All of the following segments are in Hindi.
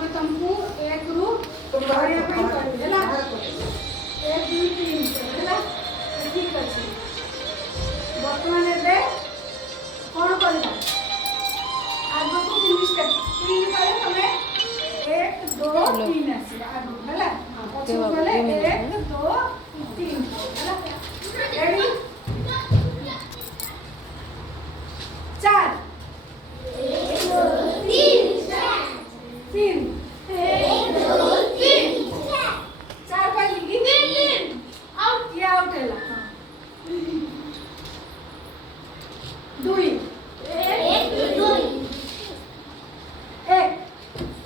प्रथम तुमको एक रु बढ़िया पे कर हैला 1 2 3 हैला ठीक अछि वर्तमान एबे कोन करला आगो को तीन स्टेप तीन करे तमे 1 2 3 आसी आगो हैला पछो गले 1 2 3 हैला रेडी 4 तीन चार पाँच आउट ये आउट है दुई एक चार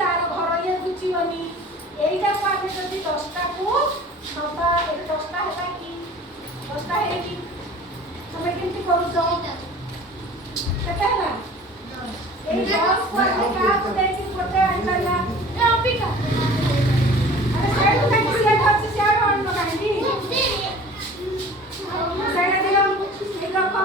तार घर ये गुचिबनी एइटा को आमे जदी 10टा को 9टा 10टा हैला कि 10टा है कि तमे केमती करू छ केते हैला ए 10 को आमे का को देकी कोटे आइला ए अपिका अरे साइड का किसी का से शेयर ऑन लगाएंगी साइड दिलो एक रखो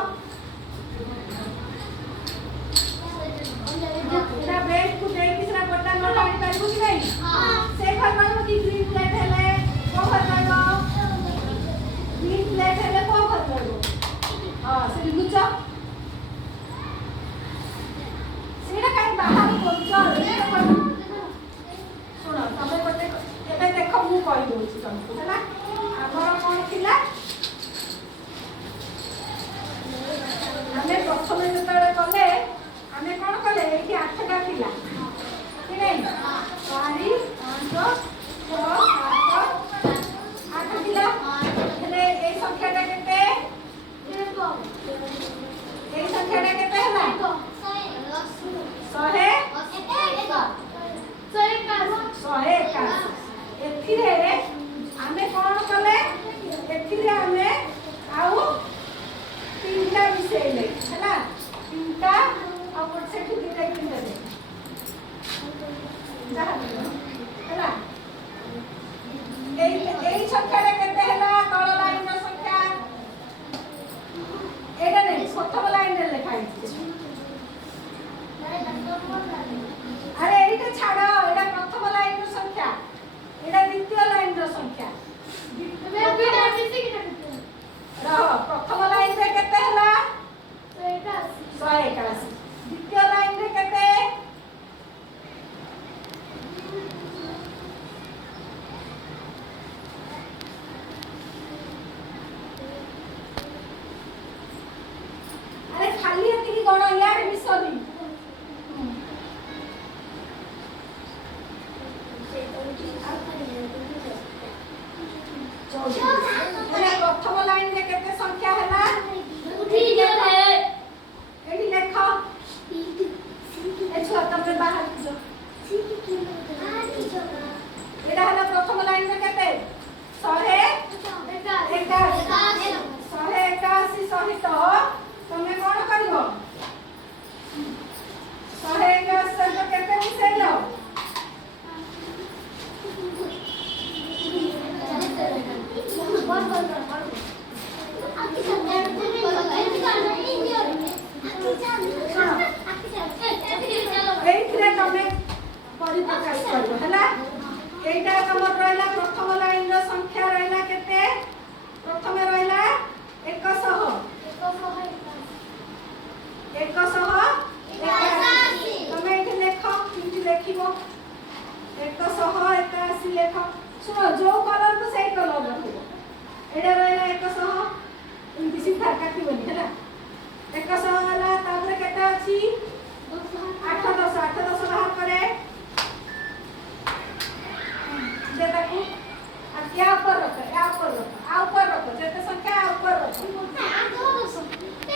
एटा बेड को देकी सरा कोटा न लाइन पाइबो कि नहीं हां से घर मानो कि ग्रीन प्लेट हेले को घर मानो ग्रीन प्लेट हेले को घर मानो हां से बुझ सेटा काई बाहर कोच सुनो तमे कोटे एबे देखो मु कहि दोछि तुमको हैला हमर कोन थिला हमें प्रथम जेतले कले हमें कोन कले एठी 8टा थिला कि नहीं 4 5 6 7 8 थिला हेले ए संख्याटा केते ए संख्याटा केते हैला 100 एथिरे आमे कोन कले एथिरे आमे आउ 3टा मिसेले हैला 3टा और सेठी 2टा किनले जहा हैला एई संख्याटा केते हैला तळ लाइन र संख्या एटा नै प्रथम लाइन रे लिखा है अरे एटा छाड़ो एटा प्रथम लाइन रो संख्या एटा द्वितीय लाइन रो संख्या रह प्रथम लाइन रे केते हला 181 द्वितीय लाइन रे केते अरे खाली एतिकी गण यार मिसली प्रथम लाइन रे केते संख्या हैला उठी गेले एडी लेखो ए छुआ तमे बाहर जो एडा हैला प्रथम लाइन रे केते 181 सहित तमे कोन करिवो 181 सहित केते मिसेलो एइथिरे तमे परिप्रकाश करबो हैला एइटा तमर रहला प्रथम लाइन रो संख्या रहला केते प्रथम रहला 100 तमे एठी लेखो किंतु लेखिबो 181 लेखो सुनो जो कलर तो सही कलर रखिबो एडा रहला 100 इनकी सीधा काटिबनी हैला 100 वाला तापर केटा अछि 8 10 बाहर करे दे ताकू आ क्या ऊपर रखो आ ऊपर रखो जेते संख्या आ ऊपर रखो 8 10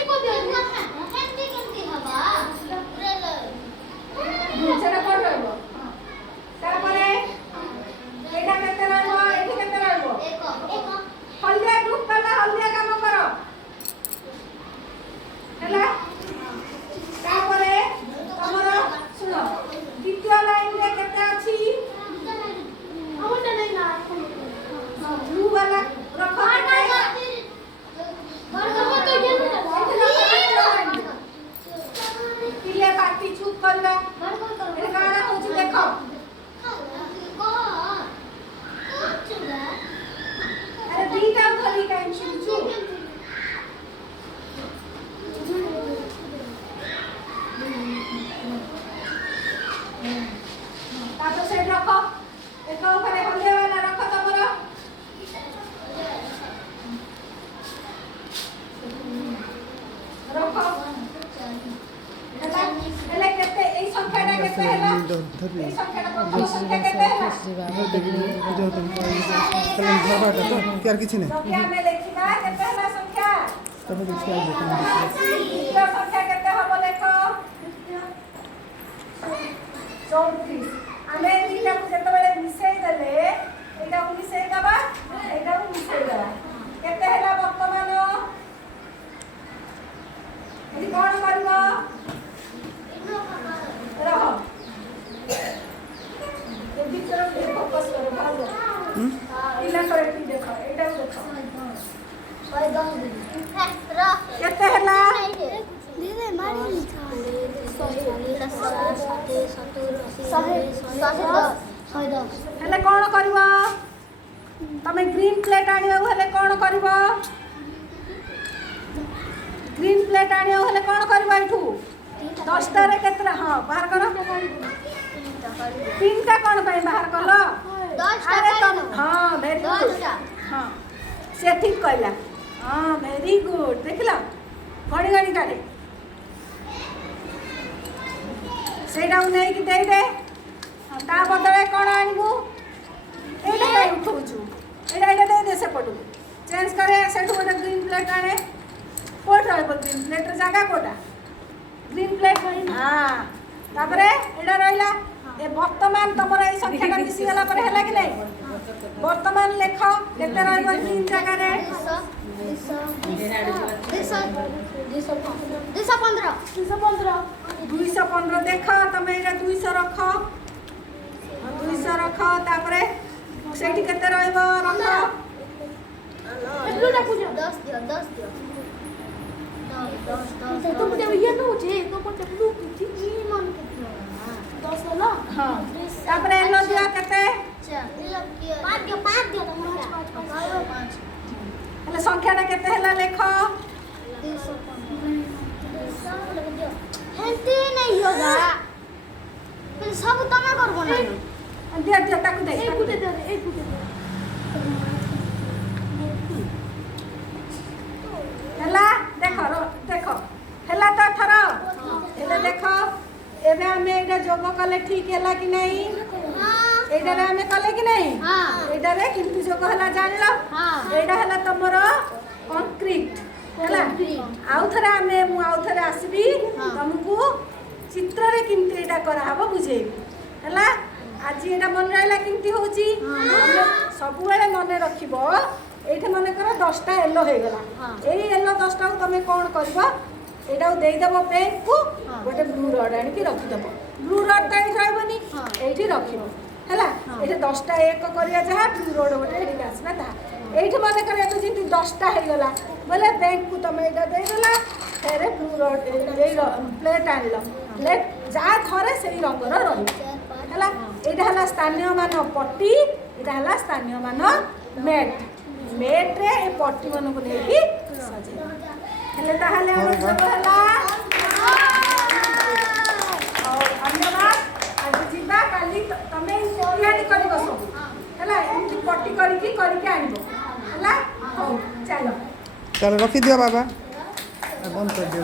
एको दे ना केमती हवा दूसरा कर रहबो तापरे एटा केते रहबो एठी केते रहबो एक हल्दिया ग्रुप करला हल्दिया काम करो हैला तापरे तमरो सुनो द्वितीय लाइन रे केते अछि हमटा नै ना ब्लू वाला रखो तो ये पिले पार्टी चुप करला ए गाना होची देखो अरे दीटा धरी काई छुचु तातो से रखो एको ऊपर हल्ले वाला रखो तमरो रखो हेले केते एई संख्याटा केते हैला एई संख्याटा प्रथम संख्या केते हैला जो तुम कलम भरबाटा तो केर किछि नै संख्या में लेखिबा केते हैला संख्या तब देखि आ द्वितीय संख्या केते हबो देखो 34 हेले कौन करिवो तमे ग्रीन प्लेट आनियो हेले कौन करिवो ग्रीन प्लेट आनियो हेले कौन करिवो एठू 10 रे केतरा हां बाहर करो तीनटा कौन पे बाहर कलो 10 अरे तुम हां वेरी गुड हां से ठीक कहला हां वेरी गुड देखला गणी गणी काटे सेटा नै कि दे दे ता बदले कौन आनिबू एटा काई उठौछु एटा दे दे से पटू चेंज करे सेठू गोटे ग्रीन प्लेट आने कोट रहबो ग्रीन प्लेट रे जागा कोटा ग्रीन प्लेट हां तापरे एटा रहिला ए वर्तमान तमर ए संख्याटा मिसी गला पर हैला कि नै वर्तमान लेख केते रहबो ग्रीन जागा रे 215 देख तमे एटा 200 रख 200 रख तापरे सेठी केते रहबो रख एटलू डाकू 10 दियो 10 तो मते ये नो जे तो मते ब्लू की ई मन के 10 होला हां तापरे एलो दिया केते 5 दियो तमरा 5 हले संख्याटा केते हैला लेख 215 हेंती नहीं होगा फिर सब तमा करबो ना दिया दिया ताकू दे एक गुटे दे हैला देखो देखो हैला तो थरो हेले देखो एबे हमें एटा जोग कले ठीक हैला कि नहीं हां एटा रे हमें कले कि नहीं हां एटा रे किंतु जोग हैला जानलो हां एटा हैला तमरो कंक्रीट हैला आउ थरे हमें मु आउ थरे आसीबी तुमको चित्र रे किंतु एटा करा हबो बुझेबी हैला आज एटा मन रहला किंतु होची सब बेले मन रखिबो एठे मन कर 10 टा येलो हे गला एई येलो 10 टा तमे कोन करबो एटा देई देबो बैंक को गोटे ब्लू रड आनी की रखि देबो ब्लू रड ताई रहबनी एठी रखिबो हैला एठे 10 टा एक करिया जहा ब्लू रड गोटे हेडी आसना ता एठी मन कर एतो जिंती 10 टा हे गला बोले बैंक को तमे एटा देई देला फेरे ब्लू रड एई प्लेट आनलो प्लेट जा थरे सेई रंगर रही हैला एटा हला स्थानीय मान पट्टी एटा हला स्थानीय मान मेट मेट रे ए पट्टी मन को लेकी सजे हेले ताहले हम सब हला और धन्यवाद आज जीवा काली तमे तैयारी करी बसो हला एंती पट्टी करी की आनिबो हला हो चलो चलो रखी दियो बाबा बंद कर दियो